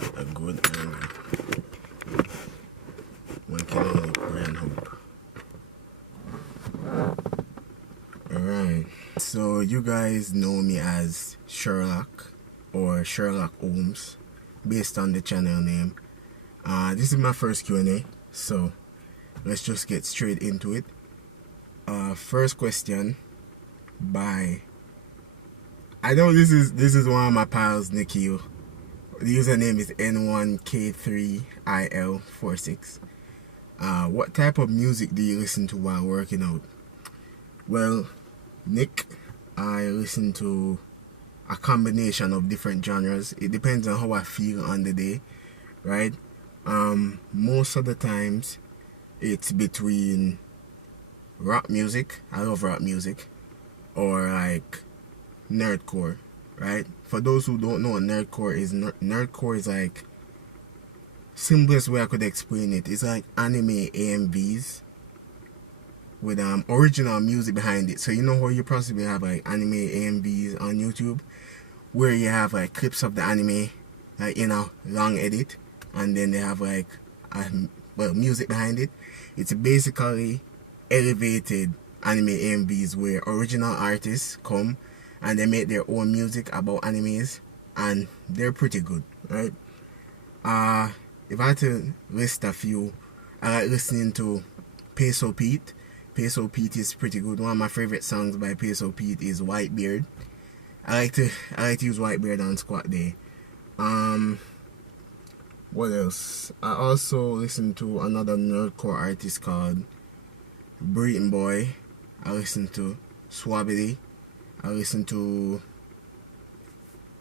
get a good angle. One can only pray and hope. Alright, so you guys know me as Sherlock or Sherlock Holmes based on the channel name. This is my first Q&A, so let's just get straight into it. First question by, I know this is one of my pals, Nikhil. The username is N1K3IL46. What type of music do you listen to while working out? Well, Nick, I listen to a combination of different genres. It depends on how I feel on the day, right? Most of the times it's between rock music, I love rock music, or like nerdcore, right? For those who don't know what nerdcore is like, simplest way I could explain it, it's like anime AMVs with original music behind it. So you know how you possibly have like anime AMVs on YouTube where you have like clips of the anime like in a long edit, and then they have like music behind it. It's basically elevated anime AMVs where original artists come and they make their own music about animes, and they're pretty good, right? If I had to list a few, I like listening to Peso Pete. Peso Pete is pretty good. One of my favorite songs by Peso Pete is Whitebeard. I like to use Whitebeard on squat day. What else? I also listen to another nerdcore artist called Breeton Boy. I listen to Swabity. I listen to,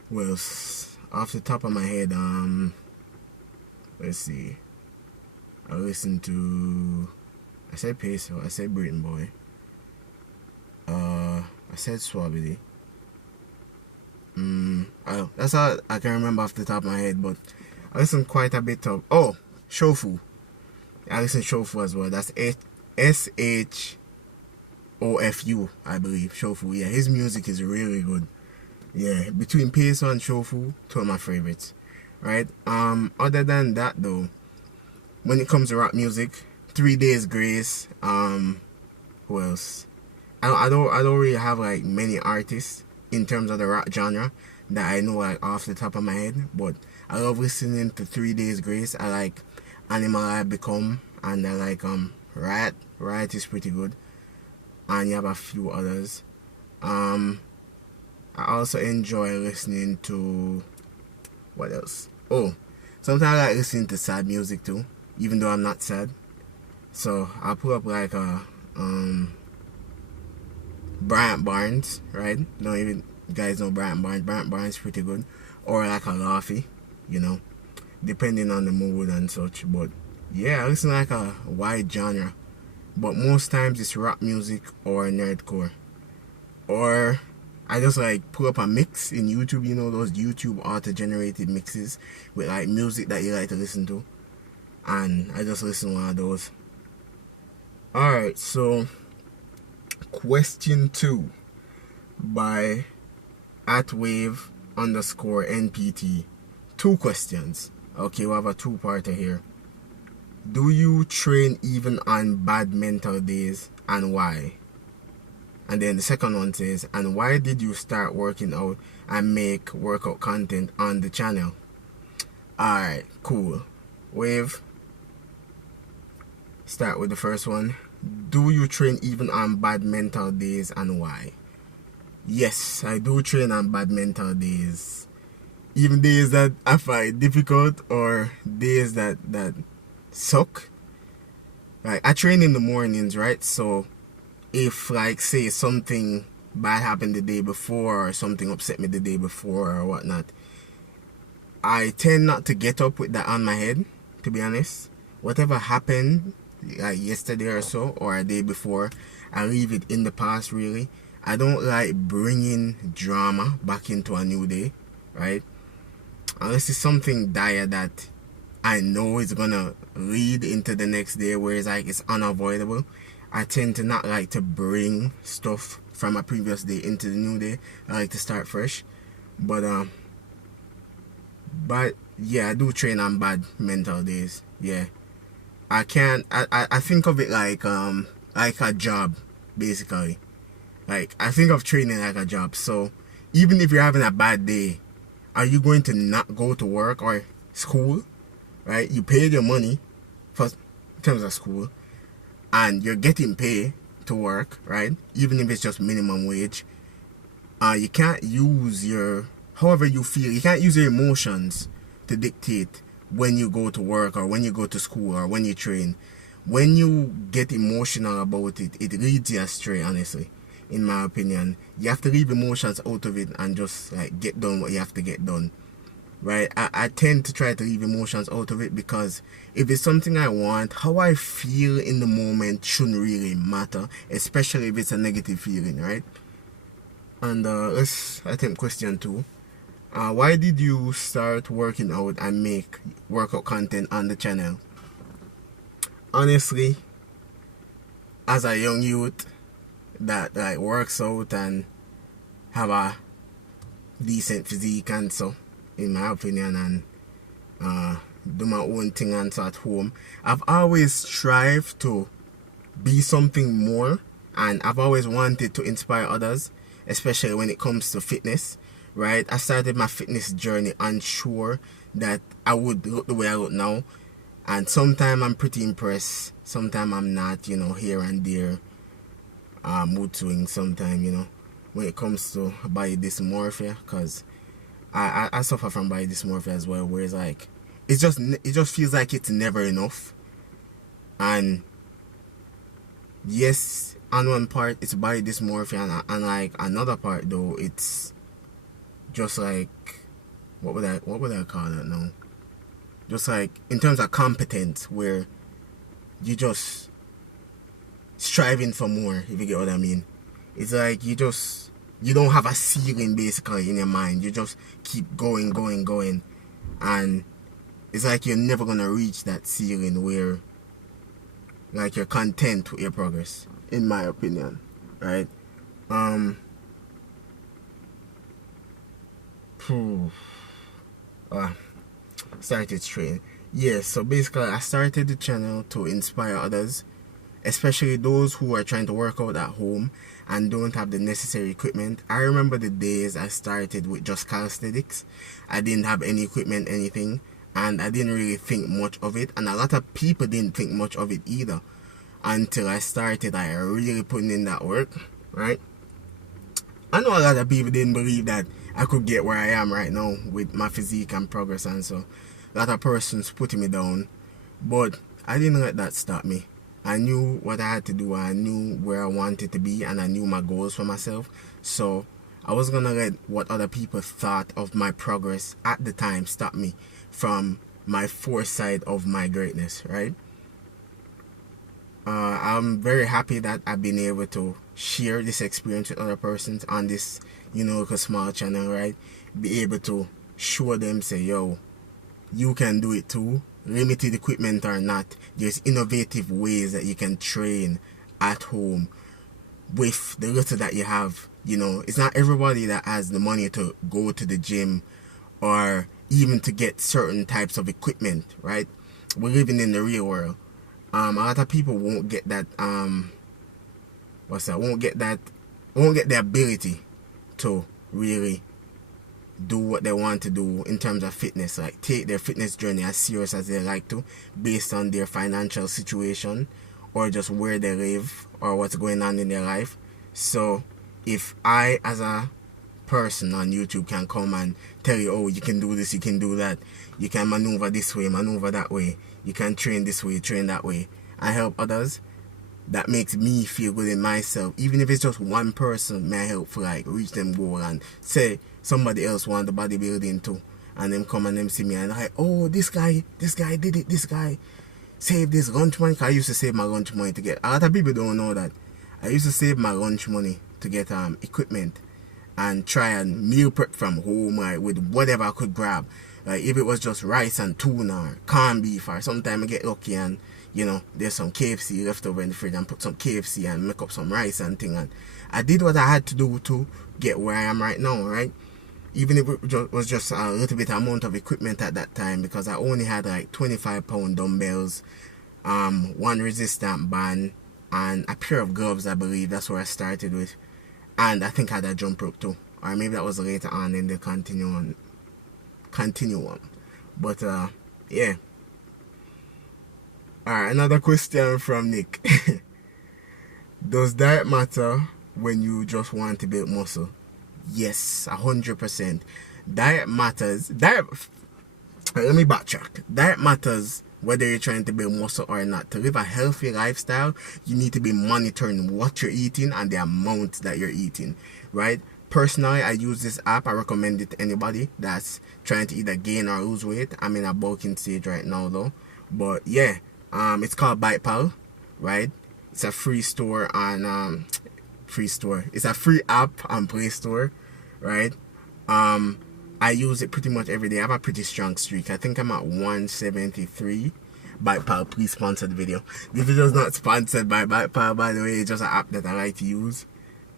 well, off the top of my head, let's see. I listen to, I said Peso, I said Breeton Boy. I said Swabity. That's all I can remember off the top of my head, but I listen quite a bit of, Shofu. I listen to Shofu as well. That's SHOFU, I believe. Shofu, yeah, his music is really good. Yeah, between Peso and Shofu, two of my favorites, right? Other than that though, when it comes to rock music, 3 Days Grace, who else? I don't really have like many artists in terms of the rock genre that I know like off the top of my head, but I love listening to 3 Days Grace. I like Animal I Become, and I like Riot. Riot is pretty good, and you have a few others. I also enjoy listening to, what else? Sometimes I like listening to sad music too, even though I'm not sad. So I'll pull up like a Bryant Barnes, right? Don't even guys know Bryant Barnes. Bryant Barnes is pretty good. Or like a Laffy, you know, depending on the mood and such. But yeah, I listen to like a wide genre, but most times it's rock music or nerdcore. Or I just like pull up a mix in YouTube, you know, those YouTube auto-generated mixes with like music that you like to listen to, and I just listen to one of those. Alright, so question 2 by @wave_NPT. 2 questions. Okay, we have a 2-parter here. Do you train even on bad mental days, and why? And then the second one says, and why did you start working out and make workout content on the channel? Alright, cool. Wave, start with the first one. Do you train even on bad mental days, and why? Yes, I do train on bad mental days. Even days that I find difficult, or days that suck. Like, I train in the mornings, right? So if like say something bad happened the day before, or something upset me the day before or whatnot, I tend not to get up with that on my head, to be honest. Whatever happened like yesterday or so, or a day before, I leave it in the past really. I don't like bringing drama back into a new day, right? Unless it's something dire that I know is gonna lead into the next day, where it's like it's unavoidable. I tend to not like to bring stuff from a previous day into the new day. I like to start fresh. But But yeah, I do train on bad mental days. Yeah, I can't. I think of it like a job, basically. Like, I think of training like a job. So even if you're having a bad day, are you going to not go to work or school? Right? You paid your money for in terms of school, and you're getting paid to work, right? Even if it's just minimum wage. You can't use your, however you feel, you can't use your emotions to dictate when you go to work or when you go to school or when you train. When you get emotional about it, it leads you astray, honestly, in my opinion. You have to leave emotions out of it and just like get done what you have to get done, right? I tend to try to leave emotions out of it, because if it's something I want, how I feel in the moment shouldn't really matter, especially if it's a negative feeling, right? And let's attempt question 2. Why did you start working out and make workout content on the channel? Honestly, as a young youth that like works out and have a decent physique and so, in my opinion, and do my own thing and so at home, I've always strived to be something more, and I've always wanted to inspire others, especially when it comes to fitness, right? I started my fitness journey unsure that I would look the way I look now, and sometimes I'm pretty impressed, sometimes I'm not, you know, here and there, mood swings sometimes, you know, when it comes to body dysmorphia, because I suffer from body dysmorphia as well, where it's like, it just feels like it's never enough. And yes, on one part it's body dysmorphia, and like another part though, it's just like, what would I call it now? Just like in terms of competence, where you just striving for more, if you get what I mean. It's like you don't have a ceiling basically in your mind. You just keep going, and it's like you're never gonna reach that ceiling where like you're content with your progress, in my opinion, right? Started training. Yeah, so basically I started the channel to inspire others, especially those who are trying to work out at home and don't have the necessary equipment. I remember the days I started with just calisthenics. I didn't have any equipment, anything, and I didn't really think much of it, and a lot of people didn't think much of it either, until I started like really putting in that work, right? I know a lot of people didn't believe that I could get where I am right now with my physique and progress, and so a lot of persons putting me down, but I didn't let that stop me. I knew what I had to do, I knew where I wanted to be, and I knew my goals for myself. So I was gonna let what other people thought of my progress at the time stop me from my foresight of my greatness, right? I'm very happy that I've been able to share this experience with other persons on this, you know, like a small channel, right? Be able to show them, say, yo, you can do it too. Limited equipment or not, there's innovative ways that you can train at home with the little that you have. You know, it's not everybody that has the money to go to the gym or even to get certain types of equipment, right? We're living in the real world. A lot of people won't get that, won't get the ability to really do what they want to do in terms of fitness, like take their fitness journey as serious as they like to, based on their financial situation or just where they live or what's going on in their life. So if I, as a person on YouTube, can come and tell you, oh, you can do this, you can do that, you can maneuver this way, maneuver that way, you can train this way, train that way, and help others, that makes me feel good in myself. Even if it's just one person, may I help for like reach them goal, and say somebody else want the bodybuilding too, and them come and them see me and like, oh, this guy did it, this guy saved this lunch money. I used to save my lunch money to get, a lot of people don't know that I used to save my lunch money to get equipment and try and meal prep from home, like with whatever I could grab. Like if it was just rice and tuna or corned beef, or sometimes I get lucky and, you know, there's some KFC left over in the fridge, and put some KFC and make up some rice and thing. And I did what I had to do to get where I am right now, right? even if it was just a little bit amount of equipment at that time, because I only had like 25-pound dumbbells, one resistant band, and a pair of gloves. I believe that's where I started with, and I think I had a jump rope too, or maybe that was later on in the continuum. But yeah. Alright, another question from Nick. Does diet matter when you just want to build muscle? Yes, 100%. Diet matters. Let me backtrack. Diet matters whether you're trying to build muscle or not. To live a healthy lifestyle, you need to be monitoring what you're eating and the amount that you're eating, right? Personally, I use this app. I recommend it to anybody that's trying to either gain or lose weight. I'm in a bulking stage right now though. But yeah, it's called BitePal, right? It's a free store on It's a free app on Play Store, right? I use it pretty much every day. I have a pretty strong streak. I think I'm at 173. BitePal, please sponsor the video. This video is not sponsored by BitePal, by the way. It's just an app that I like to use.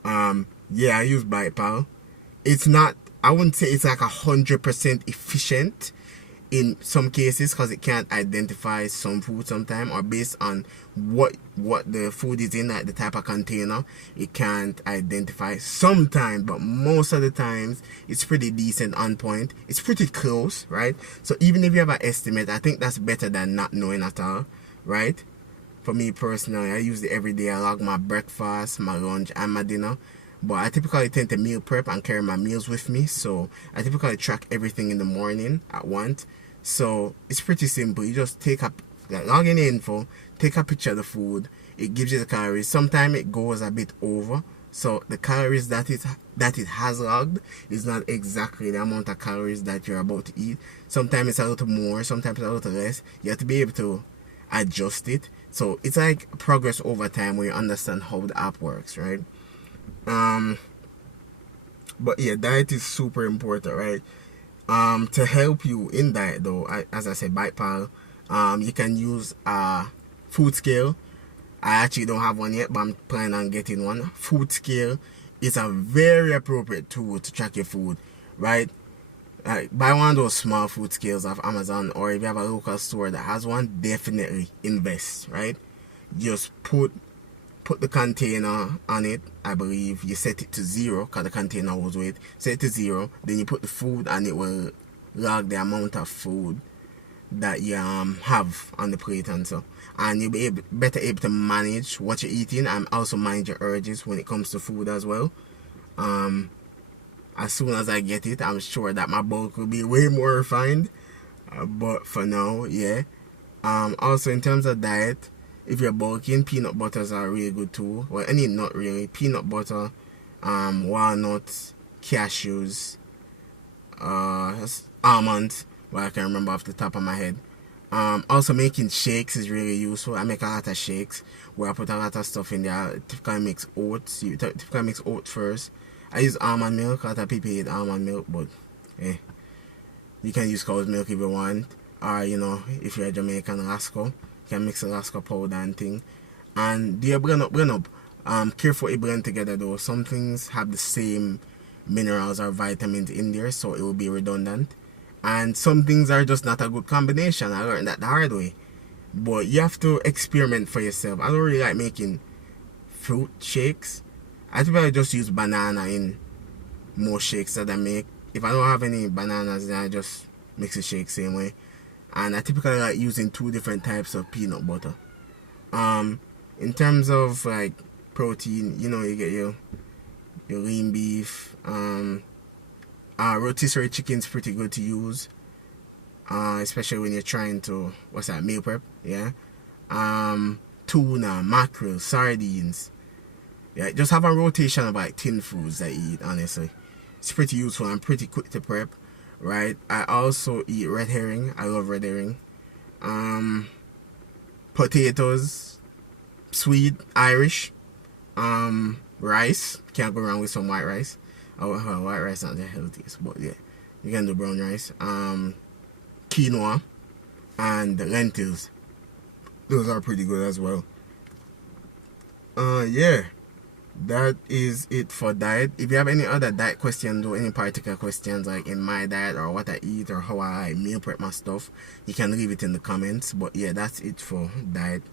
Yeah, I use BitePal. It's not, I wouldn't say it's like 100% efficient in some cases, because it can't identify some food sometimes, or based on what the food is in, like the type of container, it can't identify sometimes, but most of the times it's pretty decent on point. It's pretty close, right? So even if you have an estimate, I think that's better than not knowing at all, right? For me personally, I use it every day. I log my breakfast, my lunch, and my dinner. But I typically tend to meal prep and carry my meals with me, so I typically track everything in the morning at once. So it's pretty simple. You just log in the info, take a picture of the food. It gives you the calories. Sometimes it goes a bit over, so the calories that it has logged is not exactly the amount of calories that you're about to eat. Sometimes it's a little more, sometimes it's a little less. You have to be able to adjust it. So it's like progress over time, where you understand how the app works, right? But yeah, diet is super important, right? To help you in diet though, as I said, BitePal, you can use a food scale. I actually don't have one yet, but I'm planning on getting one. Food scale is a very appropriate tool to track your food, right? Buy one of those small food scales off Amazon, or if you have a local store that has one, definitely invest, right? Just put the container on it. I believe you set it to 0, because the container holds weight. Set it to 0, then you put the food, and it will log the amount of food that you have on the plate, and so, and you'll be better able to manage what you're eating, and also manage your urges when it comes to food as well. As soon as I get it, I'm sure that my bulk will be way more refined, but for now, yeah. Also in terms of diet, if you're bulking, peanut butters are a really good tool. Well, any nut really. Peanut butter, walnuts, cashews, almonds, well, I can remember off the top of my head. Also making shakes is really useful. I make a lot of shakes where I put a lot of stuff in there. I typically mix oats. You typically mix oats first. I use almond milk. A lot of people eat almond milk, but you can use cow's milk if you want. Or, you know, if you're Jamaican, Lasco, you can mix the Lasco powder and thing. And do you blend up? Careful what you blend together though. Some things have the same minerals or vitamins in there, so it will be redundant. And some things are just not a good combination. I learned that the hard way. But you have to experiment for yourself. I don't really like making fruit shakes. I typically just use banana in most shakes that I make. If I don't have any bananas, then I just mix the shake same way. And I typically like using 2 different types of peanut butter. In terms of like protein, you know, you get your lean beef. Rotisserie chicken is pretty good to use, especially when you're trying to, meal prep, yeah. Tuna, mackerel, sardines. Yeah, just have a rotation of like tin foods that you eat, honestly. It's pretty useful and pretty quick to prep, right? I also eat red herring. I love red herring. Potatoes, sweet, Irish. Rice, can't go wrong with some white rice. Oh, white rice not the healthiest, but yeah, you can do brown rice. Quinoa and lentils, those are pretty good as well. Yeah, that is it for diet. If you have any other diet questions or any particular questions like in my diet or what I eat or how I meal prep my stuff, you can leave it in the comments. But yeah, that's it for diet.